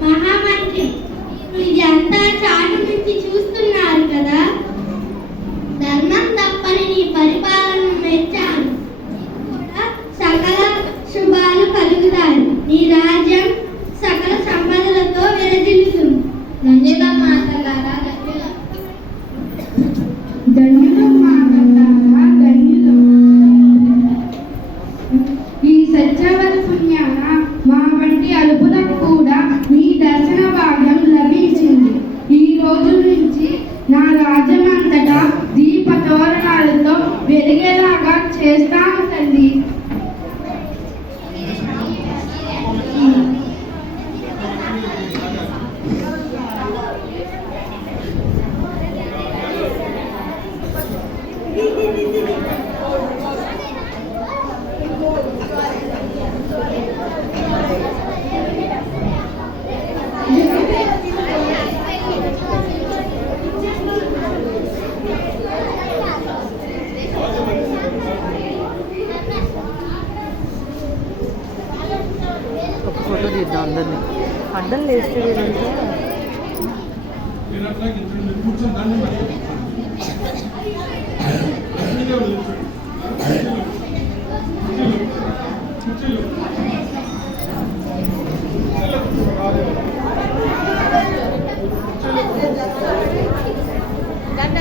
మహామంత్రి ఇదంతా చాటు నుంచి చూస్తున్నారు కదా. ధర్మం తప్పని నీ పరిపాలన మెచ్చాను. సకల శుభాలు కలుగుతాయి. నీ రాజ్యం సకల సంపదలతో వెలజిల్లుతుంది. ధన్యవాదాలు మాతలారా, ధన్యులం మాతలారా, ధన్యులం. ఈ సత్యవతి పుణ్యాన మా వంటి అలుపులకు కూడా మీ దర్శన భాగ్యం లభించింది. ఈ రోజు నుంచి నా రాజ్యమంతటా దీప తోరణాలతో వెలిగేలాగా చేస్తాను తల్లి. ఒక ఫోటో తీద్దాం అందరినీ. అడ్డం లేస్తే దండ